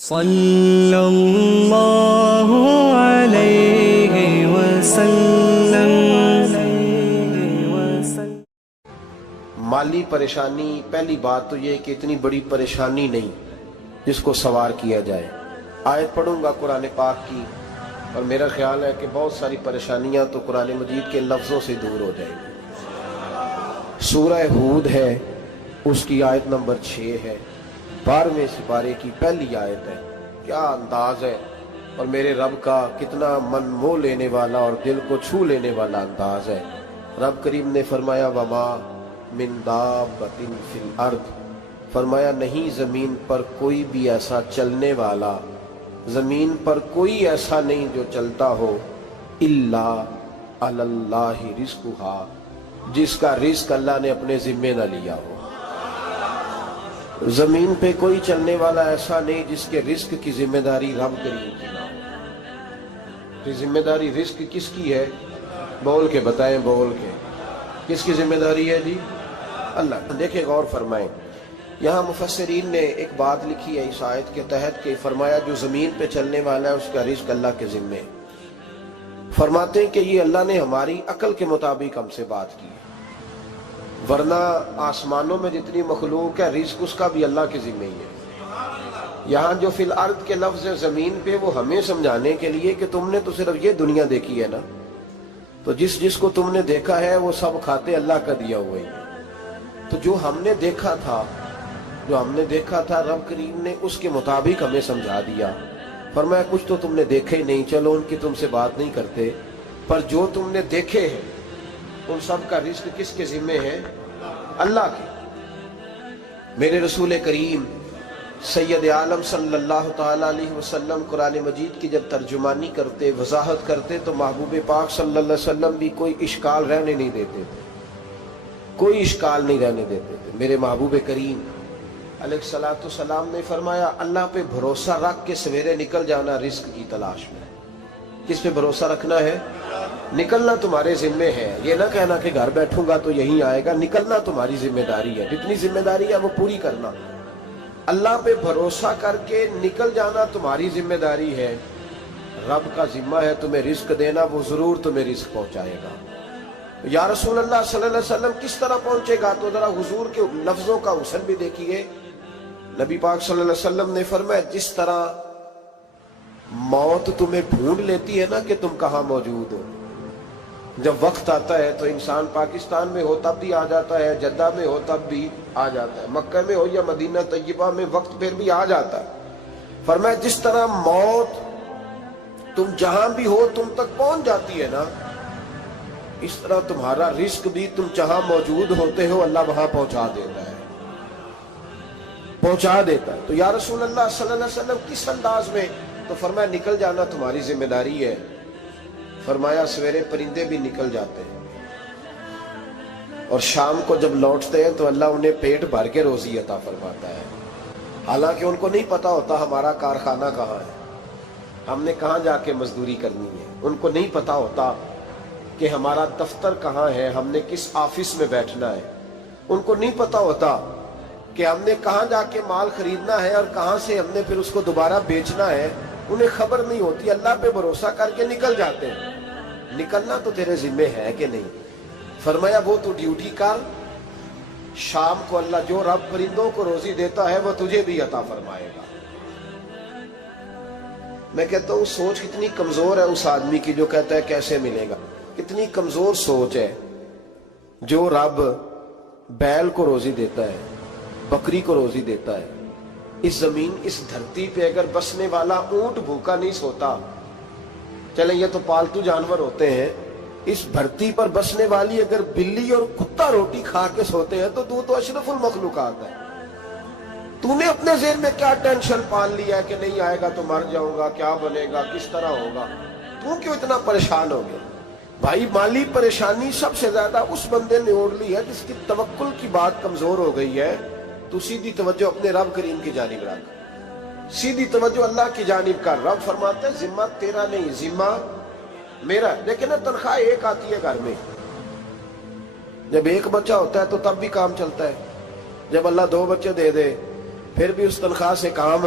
صلی اللہ علیہ وسلم۔ مالی پریشانی، پہلی بات تو یہ کہ اتنی بڑی پریشانی نہیں جس کو سوار کیا جائے۔ آیت پڑھوں گا قرآن پاک کی، اور میرا خیال ہے کہ بہت ساری پریشانیاں تو قرآن مجید کے لفظوں سے دور ہو جائیں گی۔ سورہ ہود ہے، اس کی آیت نمبر 6 ہے، 12ویں سپارے کی پہلی آیت ہے۔ کیا انداز ہے، اور میرے رب کا کتنا من موہ لینے والا اور دل کو چھو لینے والا انداز ہے۔ رب کریم نے فرمایا وما من دابۃ فی الارض، فرمایا نہیں زمین پر کوئی بھی ایسا چلنے والا، زمین پر کوئی ایسا نہیں جو چلتا ہو، الا علی اللہ رزقھا، جس کا رزق اللہ نے اپنے ذمہ نہ لیا ہو۔ زمین پہ کوئی چلنے والا ایسا نہیں جس کے رزق کی ذمہ داری رب کریم کی نہ ہو۔ یہ ذمہ داری رزق کس کی ہے؟ بول کے بتائیں، بول کے کس کی ذمہ داری ہے جی؟ اللہ۔ دیکھیں غور فرمائیں، یہاں مفسرین نے ایک بات لکھی ہے اس آیت کے تحت کہ فرمایا جو زمین پہ چلنے والا ہے اس کا رزق اللہ کے ذمہ۔ فرماتے ہیں کہ یہ اللہ نے ہماری عقل کے مطابق ہم سے بات کی ہے، ورنہ آسمانوں میں جتنی مخلوق ہے رزق اس کا بھی اللہ کے ذمہ ہی ہے۔ یہاں جو فی الارض کے لفظ ہے زمین پہ، وہ ہمیں سمجھانے کے لیے کہ تم نے تو صرف یہ دنیا دیکھی ہے نا، تو جس جس کو تم نے دیکھا ہے وہ سب کھاتے اللہ کا دیا ہوا ہی ہے۔ تو جو ہم نے دیکھا تھا رب کریم نے اس کے مطابق ہمیں سمجھا دیا۔ فرمایا کچھ تو تم نے دیکھے ہی نہیں، چلو ان کی تم سے بات نہیں کرتے، پر جو تم نے دیکھے ہیں ان سب کا رزق کس کے ذمہ ہے؟ اللہ کے۔ میرے رسول کریم سید عالم صلی اللہ تعالی علیہ وسلم قرآن مجید کی جب ترجمانی کرتے، وضاحت کرتے، تو محبوب پاک صلی اللہ علیہ وسلم بھی کوئی اشکال رہنے نہیں دیتے تھے، کوئی اشکال نہیں رہنے دیتے تھے۔ میرے محبوب کریم علیہ الصلوۃ والسلام نے فرمایا اللہ پہ بھروسہ رکھ کے سویرے نکل جانا رزق کی تلاش میں۔ کس پہ بھروسہ رکھنا ہے؟ نکلنا تمہارے ذمہ ہے، یہ نہ کہنا کہ گھر بیٹھوں گا تو یہیں آئے گا، نکلنا تمہاری ذمہ داری ہے، جتنی ذمہ داری ہے وہ پوری کرنا۔ اللہ پہ بھروسہ کر کے نکل جانا تمہاری ذمہ داری ہے، رب کا ذمہ ہے تمہیں رزق دینا، وہ ضرور تمہیں رزق پہنچائے گا۔ یا رسول اللہ صلی اللہ علیہ وسلم کس طرح پہنچے گا؟ تو ذرا حضور کے لفظوں کا حسن بھی دیکھیے۔ نبی پاک صلی اللہ علیہ وسلم نے فرمایا جس طرح موت تمہیں ڈھونڈ لیتی ہے نا کہ تم کہاں موجود ہو، جب وقت آتا ہے تو انسان پاکستان میں ہو تب بھی آ جاتا ہے، جدہ میں ہو تب بھی آ جاتا ہے، مکہ میں ہو یا مدینہ طیبہ میں، وقت پھر بھی آ جاتا ہے۔ فرمایا جس طرح موت تم جہاں بھی ہو تم تک پہنچ جاتی ہے نا، اس طرح تمہارا رزق بھی تم جہاں موجود ہوتے ہو اللہ وہاں پہنچا دیتا ہے، پہنچا دیتا ہے۔ تو یا رسول اللہ صلی اللہ علیہ وسلم کس انداز میں؟ تو فرمایا نکل جانا تمہاری ذمہ داری ہے۔ فرمایا سویرے پرندے بھی نکل جاتے ہیں، اور شام کو جب لوٹتے ہیں تو اللہ انہیں پیٹ بھر کے روزی عطا فرماتا ہے، حالانکہ ان کو نہیں پتا ہوتا ہمارا کارخانہ کہاں ہے، ہم نے کہاں جا کے مزدوری کرنی ہے، ان کو نہیں پتا ہوتا کہ ہمارا دفتر کہاں ہے، ہم نے کس آفس میں بیٹھنا ہے، ان کو نہیں پتا ہوتا کہ ہم نے کہاں جا کے مال خریدنا ہے اور کہاں سے ہم نے پھر اس کو دوبارہ بیچنا ہے، انہیں خبر نہیں ہوتی۔ اللہ پہ بھروسہ کر کے نکل جاتے ہیں۔ نکلنا تو تیرے ذمہ ہے کہ نہیں؟ فرمایا وہ تو ڈیوٹی کر، شام کو اللہ جو رب پرندوں کو روزی دیتا ہے وہ تجھے بھی عطا فرمائے گا۔ میں کہتا ہوں سوچ کتنی کمزور ہے اس آدمی کی جو کہتا ہے کیسے ملے گا، کتنی کمزور سوچ ہے۔ جو رب بیل کو روزی دیتا ہے، بکری کو روزی دیتا ہے، اس زمین اس دھرتی پہ اگر بسنے والا اونٹ بھوکا نہیں سوتا، چلیں یہ تو پالتو جانور ہوتے ہیں، اس دھرتی پر بسنے والی اگر بلی اور کتا روٹی کھا کے سوتے ہیں تو اشرف المخلوقات ہے۔ تو نے اپنے ذہن میں کیا ٹینشن پال لیا ہے کہ نہیں آئے گا تو مر جاؤں گا، کیا بنے گا، کس طرح ہوگا؟ تو کیوں اتنا پریشان ہو گیا؟ بھائی مالی پریشانی سب سے زیادہ اس بندے نے اوڑھ لی ہے جس کی توکل کی بات کمزور ہو گئی ہے۔ تو سیدھی توجہ اپنے رب کریم کی جانب رکھ، سیدھی توجہ اللہ کی جانب کر۔ رب فرماتے ہیں ذمہ تیرا نہیں، ذمہ میرا۔ لیکن تنخواہ ایک آتی ہے گھر میں، جب ایک بچہ ہوتا ہے تو تب بھی کام چلتا ہے، جب اللہ 2 بچے دے دے پھر بھی اس تنخواہ سے کام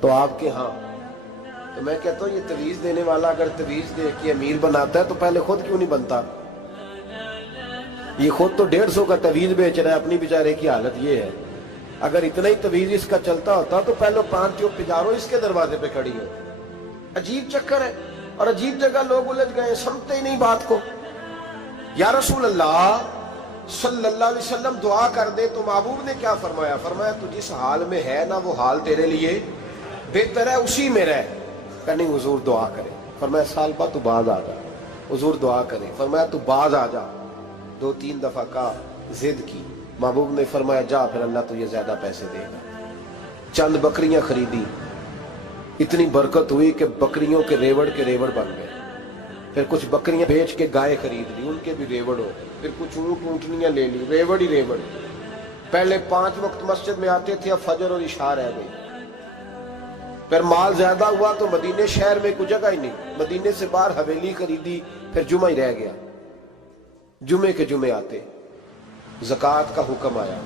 تو آپ کے ہاں. تو میں کہتا ہوں یہ تویز دینے والا اگر تویز دے کے امیر بناتا ہے تو پہلے خود کیوں نہیں بنتا؟ یہ خود تو 150 کا تویز بیچ رہا ہے، اپنی بیچارے کی حالت یہ ہے. اگر اتنا ہی تویز اس کا چلتا ہوتا تو پہلے 5 پجاروں اس کے دروازے پہ کھڑی ہو. عجیب چکر ہے اور عجیب جگہ لوگ الجھ گئے، سمجھتے ہی نہیں بات کو. یا رسول اللہ صلی اللہ علیہ وسلم دعا کر دے تو محبوب نے کیا فرمایا؟ فرمایا تو جس حال میں ہے نا وہ حال تیرے لیے بہتر ہے، اسی میں رہ. کہ نہیں حضور دعا کرے. فرمایا سال بعد تو باز آ جا. حضور دعا کرے. فرمایا تو باز آ جا. 2-3 دفعہ کا ضد کی. محبوب نے فرمایا جا پھر اللہ تجھے زیادہ پیسے دے گا. چند بکریاں خریدی، اتنی برکت ہوئی کہ بکریوں کے ریوڑ بن گئے. پھر کچھ بکریاں بیچ کے گائے خرید لی، ان کے بھی ریوڑ ہو گئے. پھر کچھ اونٹنیاں لے لی، ریوڑ ہی ریوڑ. پہلے 5 وقت مسجد میں آتے تھے، اب فجر اور عشاء رہ گئی. پھر مال زیادہ ہوا تو مدینے شہر میں کوئی جگہ ہی نہیں، مدینے سے باہر حویلی خریدی. پھر جمعہ ہی رہ گیا. جمعے کے جمعے آتے زکوٰۃ کا حکم آیا.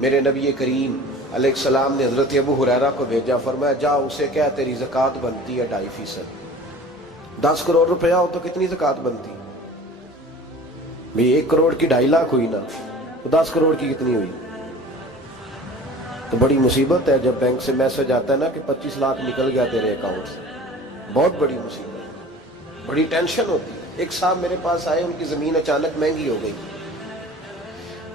میرے نبی کریم علیہ السلام نے حضرت ابو ہریرہ کو بھیجا. فرمایا جا اسے کہہ تیری زکوٰۃ بنتی ہے 2.5%. 10 کروڑ روپیہ ہو تو کتنی زکوٰۃ بنتی؟ بھئی 1 کروڑ کی 2.5 لاکھ ہوئی نا، تو 10 کروڑ کی کتنی ہوئی؟ تو بڑی مصیبت ہے جب بینک سے میسج آتا ہے نا کہ 25 لاکھ نکل گیا تیرے اکاؤنٹ سے. بہت بڑی مصیبت، بڑی ٹینشن ہوتی ہے. ایک صاحب میرے پاس آئے، ان کی زمین اچانک مہنگی ہو گئی.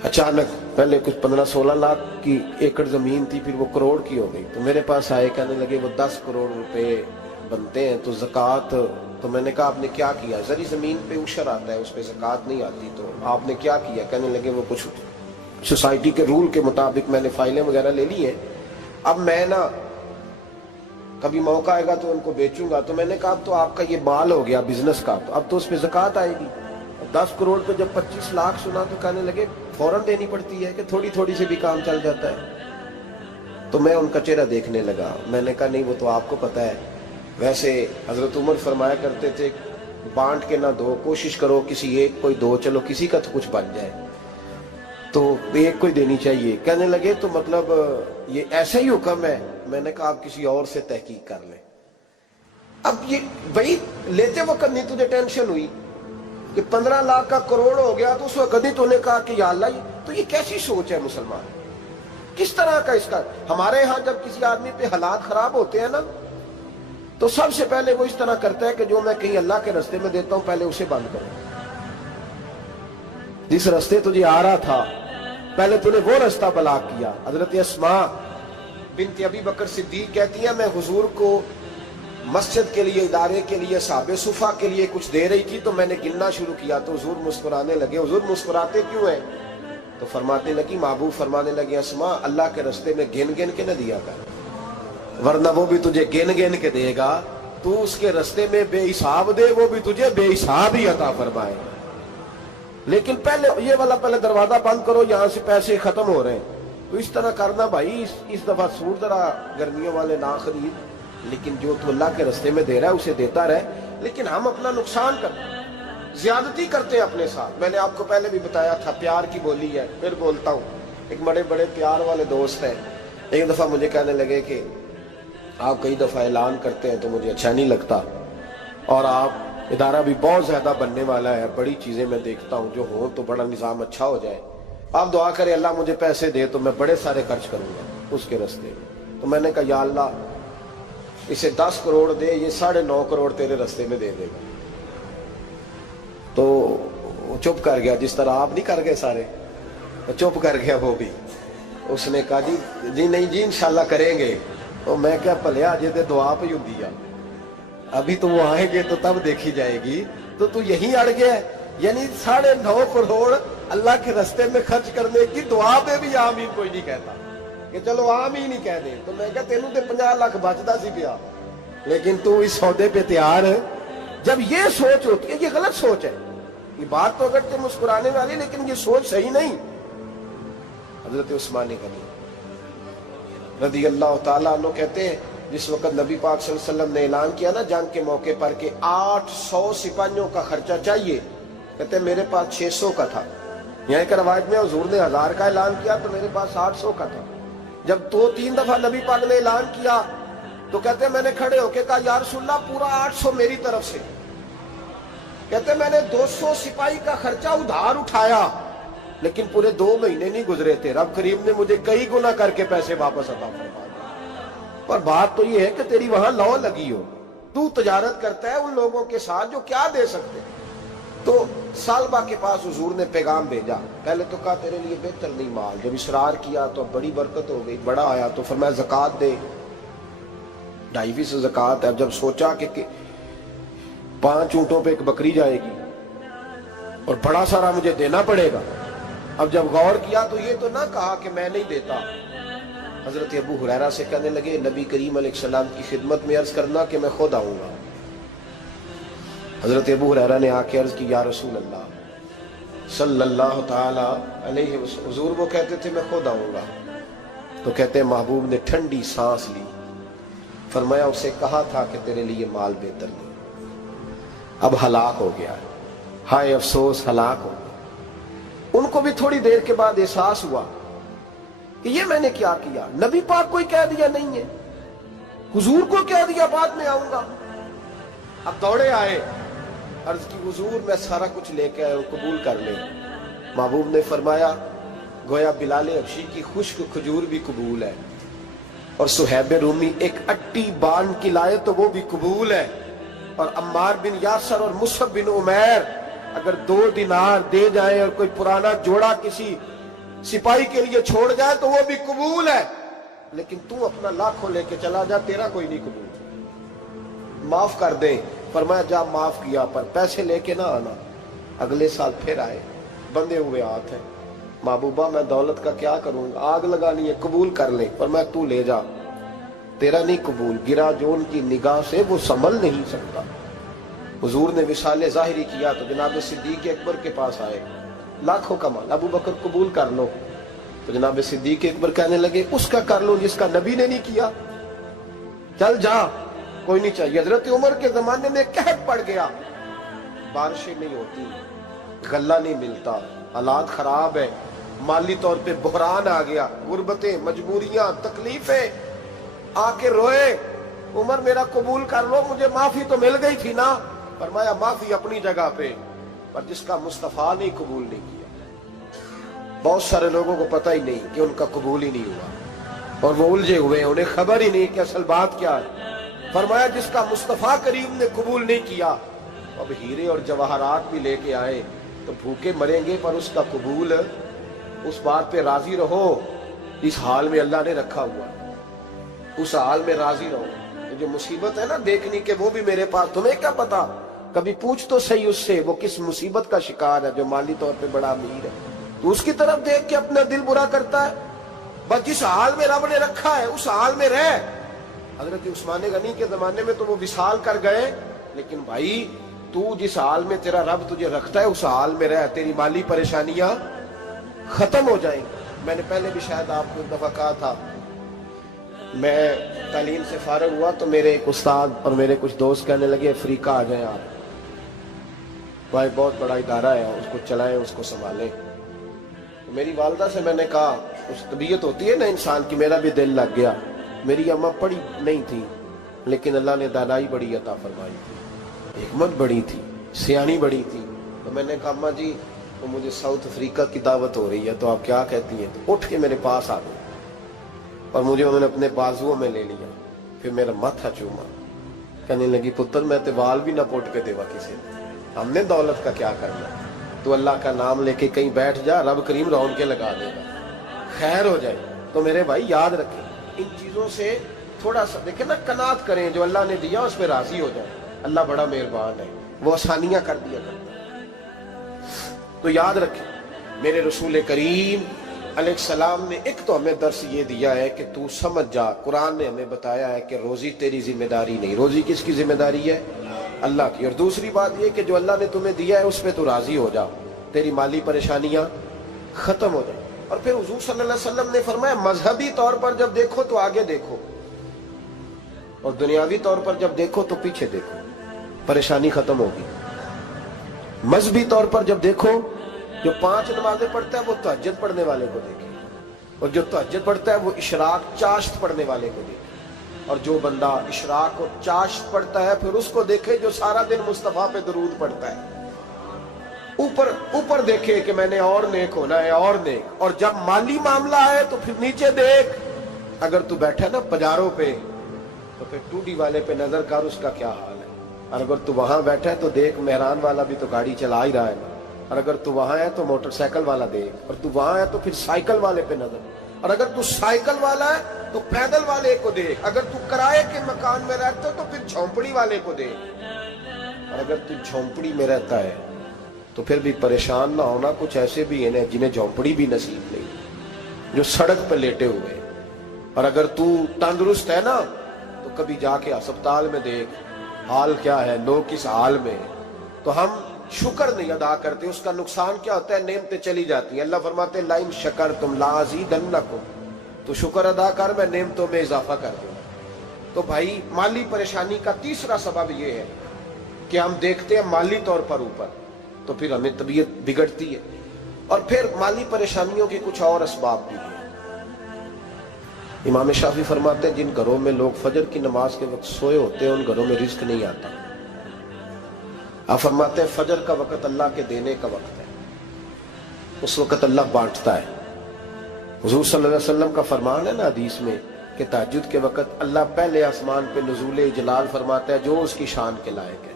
اچانک پہلے کچھ 15-16 لاکھ کی ایکڑ زمین تھی، پھر وہ کروڑ کی ہو گئی. تو میرے پاس آئے، کہنے لگے وہ 10 کروڑ روپے بنتے ہیں تو زکوٰۃ. تو میں نے کہا آپ نے کیا کیا؟ زری زمین پہ عشر آتا ہے، اس پہ زکوٰۃ نہیں آتی، تو آپ نے کیا کیا؟ کہنے لگے وہ کچھ سوسائٹی کے رول کے مطابق میں نے فائلیں وغیرہ لے لی ہیں، اب میں نا کبھی موقع آئے گا تو ان کو بیچوں گا. تو میں نے کہا اب تو آپ کا یہ مال ہو گیا بزنس کا، تو اب تو اس پہ زکوٰۃ آئے گی. 10 کروڑ پہ جب 25 لاکھ سنا تو کہنے لگے فوراً دینی پڑتی ہے کہ تھوڑی تھوڑی سے بھی کام چل جاتا ہے. تو میں ان کا چہرہ دیکھنے لگا. میں نے کہا نہیں وہ تو آپ کو پتا ہے. ویسے حضرت عمر فرمایا کرتے تھے بانٹ کے نہ دو، کوشش کرو کسی ایک کو ہی دو، چلو کسی کا تو کچھ بن جائے. تو ایک کو ہی دینی چاہیے. کہنے لگے تو مطلب یہ ایسا ہی حکم ہے؟ میں نے کہا آپ کسی اور سے تحقیق کر لیں. اب یہ بھائی لیتے وقت نہیں تجھے ٹینشن ہوئی کہ 15 لاکھ کا کروڑ ہو گیا تو اس وقت نہیں تو نے کہا کہ یا اللہ تو یہ کیسی سوچ ہے مسلمان؟ کس طرح کا اس کا؟ ہمارے ہاں جب کسی آدمی پہ حالات خراب ہوتے ہیں نا تو سب سے پہلے وہ اس طرح کرتا ہے کہ جو میں کہیں اللہ کے رستے میں دیتا ہوں پہلے اسے بند کروں. جس رستے تجھے آ رہا تھا پہلے تو نے وہ رستہ بلاک کیا. حضرت اسماء بنت ابی بکر صدیق کہتی ہیں میں حضور کو مسجد کے لیے، ادارے کے لیے، صحابہ صفا کے لیے کچھ دے رہی تھی تو میں نے گننا شروع کیا تو حضور مسکرانے لگے. حضور مسکراتے کیوں ہیں؟ تو فرمانے لگی، محبوب فرمانے لگے اسماء اللہ کے رستے میں گن گن کے نہ دیا کر، ورنہ وہ بھی تجھے گن گن کے دے گا. تو اس کے رستے میں بے حساب دے، وہ بھی تجھے بے حساب ہی عطا فرمائے. لیکن پہلے یہ والا پہلے دروازہ بند کرو، یہاں سے پیسے ختم ہو رہے ہیں. تو اس طرح کرنا بھائی. اس دفعہ سوٹ ذرا گرمیوں والے نہ خرید، لیکن جو تو اللہ کے رستے میں دے رہا ہے اسے دیتا رہے. لیکن ہم اپنا نقصان کرتے ہیں، زیادتی کرتے ہیں اپنے ساتھ. میں نے آپ کو پہلے بھی بتایا تھا پیار کی بولی ہے، پھر بولتا ہوں. ایک بڑے بڑے پیار والے دوست ہیں، ایک دفعہ مجھے کہنے لگے کہ آپ کئی دفعہ اعلان کرتے ہیں تو مجھے اچھا نہیں لگتا، اور آپ ادارہ بھی بہت زیادہ بننے والا ہے، بڑی چیزیں میں دیکھتا ہوں جو ہوں تو بڑا نظام اچھا ہو جائے. آپ دعا کریں اللہ مجھے پیسے دے تو میں بڑے سارے خرچ کروں گا اس کے رستے میں. تو میں نے کہا یا اللہ اسے 10 کروڑ دے، یہ 9.5 کروڑ تیرے رستے میں دے دے گا. تو چپ کر گیا، جس طرح آپ نہیں کر گئے سارے، چپ کر گیا وہ بھی. اس نے کہا جی نہیں جی انشاءاللہ کریں گے. تو میں کیا پلیا جی تے دعا پہ ہوں دیا، ابھی تو وہ آئیں گے تو تب دیکھی جائے گی. تو یہیں اڑ گیا ہے. یعنی 9.5 کروڑ اللہ کے رستے میں خرچ کرنے کی دعا پہ بھی آمین کوئی نہیں کہتا کہ چلو آمین ہی کہہ دے. تو میں کہا تینوں تے 50 لاکھ بچتا سی پیا، لیکن تو اس سودے پہ تیار ہے. جب یہ سوچ ہوتی ہے، یہ غلط سوچ ہے. یہ بات تو اگر تے مسکرانے والی، لیکن یہ سوچ صحیح نہیں. حضرت عثمان غنی رضی اللہ تعالیٰ عنہ کہتے ہیں جس وقت نبی پاک صلی اللہ علیہ وسلم نے اعلان کیا نا جنگ کے موقع پر کہ 800 سپاہیوں کا خرچہ چاہیے، کہتے ہیں میرے پاس 600 کا تھا. یہاں ایک روایت میں حضور نے 1000 کا اعلان کیا تو میرے پاس 800 کا تھا. جب 2-3 دفعہ نبی پاک نے اعلان کیا تو کہتے ہیں میں نے کھڑے ہو کے کہا یا رسول اللہ پورا 800 میری طرف سے. کہتے ہیں میں نے 200 سپاہی کا خرچہ ادھار اٹھایا لیکن پورے 2 مہینے نہیں گزرے تھے رب کریم نے مجھے کئی گنا کر کے پیسے واپس عطا فرما دیے. پر بات تو یہ ہے کہ تیری وہاں لو لگی ہو, تو تجارت کرتا ہے ان لوگوں کے ساتھ جو کیا دے سکتے. تو سالبہ کے پاس حضور نے پیغام بھیجا. پہلے تو کہا تیرے لیے بہتر نہیں مال. جب اصرار کیا تو اب بڑی برکت ہو گئی, بڑا آیا تو فرمایا زکوٰۃ دے, 2.5 زکوٰۃ ہے. جب سوچا کہ 5 اونٹوں پہ ایک بکری جائے گی اور بڑا سارا مجھے دینا پڑے گا, اب جب غور کیا تو یہ تو نہ کہا کہ میں نہیں دیتا. حضرت ابو ہریرہ سے کہنے لگے نبی کریم علیہ السلام کی خدمت میں عرض کرنا کہ میں خود آؤں گا. حضرت ابو ہریرہ نے آ کے عرض کی یا رسول اللہ صلی اللہ تعالی علیہ وسلم. حضور وہ کہتے تھے میں خود آؤں گا. تو کہتے ہیں محبوب نے ٹھنڈی سانس لی, فرمایا اسے کہا تھا کہ تیرے لیے مال بہتر نہیں, اب ہلاک ہو گیا. ہائے افسوس, ہلاک ہو گیا. ان کو بھی تھوڑی دیر کے بعد احساس ہوا کہ یہ میں نے کیا کیا. نبی پاک کوئی کہہ دیا نہیں ہے, حضور کو کہہ دیا بعد میں آؤں گا. اب دوڑے آئے, عرض کی حضور میں سارا کچھ لے کے آیا ہوں, قبول کر لیں. محبوب نے فرمایا گویا بلال حبشی کی خشک کھجور بھی قبول ہے اور صہیب رومی ایک اٹی بان کی لائے تو وہ بھی قبول ہے, اور عمار بن یاسر اور مصعب بن عمیر اگر 2 دینار دے جائیں اور کوئی پرانا جوڑا کسی سپاہی کے لیے چھوڑ جائے تو وہ بھی قبول ہے. لیکن تو اپنا لاکھوں لے کے چلا جا, تیرا کوئی نہیں قبول. معاف کر دیں. فرمایا جا معاف کیا, پر پیسے لے کے نہ آنا. اگلے سال پھر آئے, بندے ہوئے ہاتھ ہیں. محبوبہ میں دولت کا کیا کروں گا, آگ لگانی ہے, قبول کر لیں. فرمایا تو لے جا, تیرا نہیں قبول. گرا جو ان کی نگاہ سے وہ سنبھل نہیں سکتا. حضور نے وصال ظاہری کیا تو جناب صدیق اکبر کے پاس آئے, لاکھوں کا مال. ابو بکر قبول کر لو. تو جناب صدیق اکبر کہنے لگے اس کا کر لو جس کا نبی نے نہیں کیا, چل جا, کوئی نہیں چاہیے. حضرت عمر کے زمانے میں قحط پڑ گیا, بارشیں نہیں ہوتی, غلہ نہیں ملتا, حالات خراب ہے, مالی طور پہ بحران آ گیا, غربتیں, مجبوریاں, تکلیفیں. آ کے روئے, عمر میرا قبول کر لو, مجھے معافی تو مل گئی تھی نا. فرمایا معافی اپنی جگہ پہ, پر جس کا مصطفیٰ نے قبول نہیں کیا. بہت سارے لوگوں کو پتہ ہی نہیں کہ ان کا قبول ہی نہیں ہوا, اور وہ الجھے ہوئے, انہیں خبر ہی نہیں کہ اصل بات کیا ہے. فرمایا جس کا مصطفیٰ کریم نے قبول نہیں کیا, اب ہیرے اور جواہرات بھی لے کے آئے تو بھوکے مریں گے, پر اس کا قبول, اس بات پہ راضی رہو اس حال میں اللہ نے رکھا ہوا, اس حال میں راضی رہو. جو مصیبت ہے نا دیکھنی کہ وہ بھی میرے پاس, تمہیں کیا پتا, کبھی پوچھ تو صحیح اس سے وہ کس مصیبت کا شکار ہے. جو مالی طور پہ بڑا امیر ہے تو اس کی طرف دیکھ کے اپنا دل برا کرتا ہے. بس جس حال میں رب نے رکھا ہے اس حال میں رہ. حضرت عثمان غنی کے زمانے میں تو وہ وصال کر گئے, لیکن بھائی تو جس حال میں تیرا رب تجھے رکھتا ہے اس حال میں رہ, تیری مالی پریشانیاں ختم ہو جائیں گی. میں نے پہلے بھی شاید آپ کو ایک دفعہ کہا تھا, میں تعلیم سے فارغ ہوا تو میرے ایک استاد اور میرے کچھ دوست کہنے لگے افریقہ آ جائیں آپ, بھائی بہت بڑا ادارہ ہے, اس کو چلائیں, اس کو سنبھالیں. میری والدہ سے میں نے کہا, اس طبیعت ہوتی ہے نا انسان کی, میرا بھی دل لگ گیا. میری اماں پڑھی نہیں تھی لیکن اللہ نے دانائی بڑی عطا فرمائی تھی, حکمت بڑی تھی, سیانی بڑی تھی. تو میں نے کہا اماں جی تو مجھے ساؤتھ افریقہ کی دعوت ہو رہی ہے تو آپ کیا کہتی ہیں. تو اٹھ کے میرے پاس آ گئے اور مجھے انہوں نے اپنے بازوؤں میں لے لیا, پھر میرا ماتھا چوما, کہنے لگی پتر میں تے وال بھی نہ پوٹ کے دیوا کسی نے, ہم نے دولت کا کیا کرنا, تو اللہ کا نام لے کے کہیں بیٹھ جا, رب کریم رونقیں لگا دے گا, خیر ہو جائے. تو میرے بھائی یاد رکھیں ان چیزوں سے تھوڑا سا دیکھیں نا, قناعت کریں, جو اللہ نے دیا اس پہ راضی ہو جائے. اللہ بڑا مہربان ہے, وہ آسانیاں کر دیا کرتا ہے. تو یاد رکھیں میرے رسول کریم علیہ السلام نے ایک تو ہمیں درس یہ دیا ہے کہ تو سمجھ جا, قرآن نے ہمیں بتایا ہے کہ روزی تیری ذمہ داری نہیں, روزی کس کی ذمہ داری ہے, اللہ کی. اور دوسری بات یہ کہ جو اللہ نے تمہیں دیا ہے اس پہ تو راضی ہو جا, تیری مالی پریشانیاں ختم ہو جائیں. اور پھر حضور صلی اللہ علیہ وسلم نے فرمایا مذہبی طور پر جب دیکھو تو آگے دیکھو, اور دنیاوی طور پر جب دیکھو تو پیچھے دیکھو, پریشانی ختم ہوگی. مذہبی طور پر جب دیکھو, جو 5 نمازیں پڑھتا ہے وہ تہجد پڑھنے والے کو دیکھے, اور جو تہجد پڑھتا ہے وہ اشراق چاشت پڑھنے والے کو دیکھے. اور جو بندہ اشراق و چاشت پڑھتا ہے پھر اس کو دیکھے جو سارا دن مصطفیٰ پہ درود پڑھتا ہے. اوپر دیکھے کہ میں نے اور نیک ہونا ہے اور نیک. اور جب مالی معاملہ ہے تو پھر نیچے دیکھ. اگر تو بیٹھا نا پجاروں پہ تو پھر ٹوڈی والے پہ نظر کر اس کا کیا حال ہے. اور اگر تو وہاں بیٹھا ہے تو دیکھ مہران والا بھی تو گاڑی چلا ہی رہا ہے. اور اگر تو وہاں ہے تو موٹر سائیکل والا دیکھ. اور تو وہاں ہے تو پھر سائیکل والے پہ نظر. اور اگر تو سائیکل والا ہے تو پیدل والے کو دیکھ. اگر تو کرائے کے مکان میں رہتا تو پھر جھونپڑی والے کو دیکھ. اور اگر تو جھونپڑی میں رہتا ہے تو پھر بھی پریشان نہ ہونا. کچھ ایسے بھی ہیں جنہیں جھونپڑی بھی نصیب نہیں, جو سڑک پہ لیٹے ہوئے. اور اگر تو تندرست ہے نا تو کبھی جا کے اسپتال میں دیکھ حال کیا ہے, لوگ کس حال میں. تو ہم شکر نہیں ادا کرتے. اس کا نقصان کیا ہوتا ہے, نعمتیں چلی جاتی ہیں. اللہ فرماتے ہیں لئن شکرتم لازیدنکم, تو شکر ادا کر میں نعمتوں میں اضافہ کر دوں. تو بھائی مالی پریشانی کا تیسرا سبب یہ ہے کہ ہم دیکھتے ہیں مالی طور پر اوپر, تو پھر ہمیں طبیعت بگڑتی ہے. اور پھر مالی پریشانیوں کے کچھ اور اسباب بھی ہیں. امام شافعی فرماتے ہیں جن گھروں میں لوگ فجر کی نماز کے وقت سوئے ہوتے ہیں ان گھروں میں رزق نہیں آتا. آپ فرماتے ہیں فجر کا وقت اللہ کے دینے کا وقت ہے, اس وقت اللہ بانٹتا ہے. حضور صلی اللہ علیہ وسلم کا فرمان ہے نا حدیث میں کہ تہجد کے وقت اللہ پہلے آسمان پہ نزول اجلال فرماتا ہے جو اس کی شان کے لائق ہے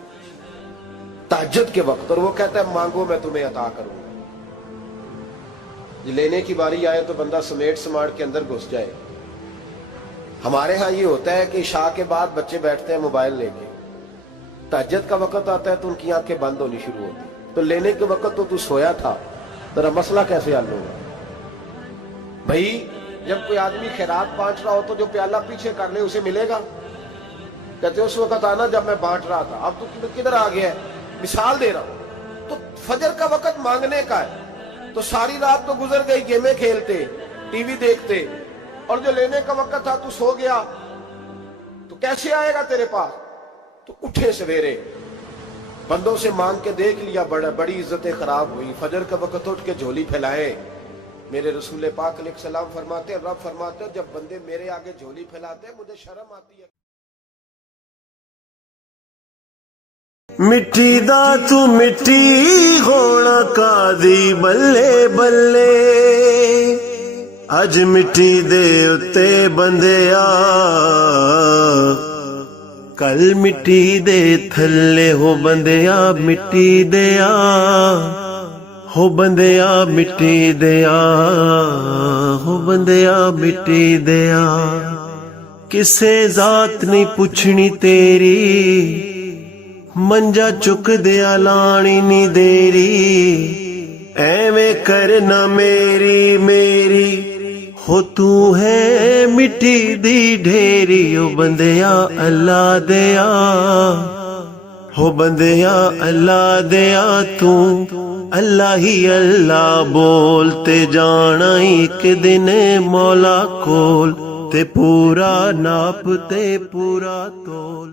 تہجد کے وقت. اور وہ کہتا ہے مانگو میں تمہیں عطا کروں گا. لینے کی باری آئے تو بندہ سمیٹ سماٹ کے اندر گھس جائے. ہمارے ہاں یہ ہوتا ہے کہ عشاء کے بعد بچے بیٹھتے ہیں موبائل لے کے, تہجد کا وقت آتا ہے تو ان کی آنکھیں بند ہونی شروع ہوتی. تو لینے کے وقت تو سویا تھا, ذرا مسئلہ کیسے حل ہوگا بھائی. جب کوئی آدمی خیرات بانٹ رہا ہو تو جو پیالہ پیچھے کر لے اسے ملے گا. کہتے اس وقت آنا جب میں بانٹ رہا تھا, اب تو کدھر آ گیا ہے. مثال دے رہا ہوں. تو فجر کا وقت مانگنے کا ہے, تو ساری رات تو گزر گئی گیمیں کھیلتے, ٹی وی دیکھتے, اور جو لینے کا وقت تھا تو سو گیا, تو کیسے آئے گا تیرے پاس. تو اٹھے سویرے بندوں سے مانگ کے دیکھ لیا, بڑی عزتیں خراب ہوئی. فجر کا وقت اٹھ کے جھولی پھیلائے. میرے رسول پاک علیہ السلام فرماتے ہیں, رب فرماتے ہیں جب بندے میرے آگے جھولی پھیلاتے ہیں مجھے شرم آتی ہے. مٹی دا تو مٹی ہونا قاضی بلے بلے, اج مٹی دے اتے بندیا کل مٹی دے تھلے ہو بندیا. مٹی دیا ہو بندیا مٹی دیا, ہو بندیا مٹی دیا. کسے ذات نہیں پوچھنی تیری, منجا چک دیا لانی نی دیری. ایویں کرنا میری میری ہو تو ہے مٹی دی ڈھیری. او بندیا اللہ دیا, ہو بندیا اللہ دیا, تو اللہ ہی اللہ بولتے جانا. ایک دن مولا کول تے پورا ناپ تے پورا تول.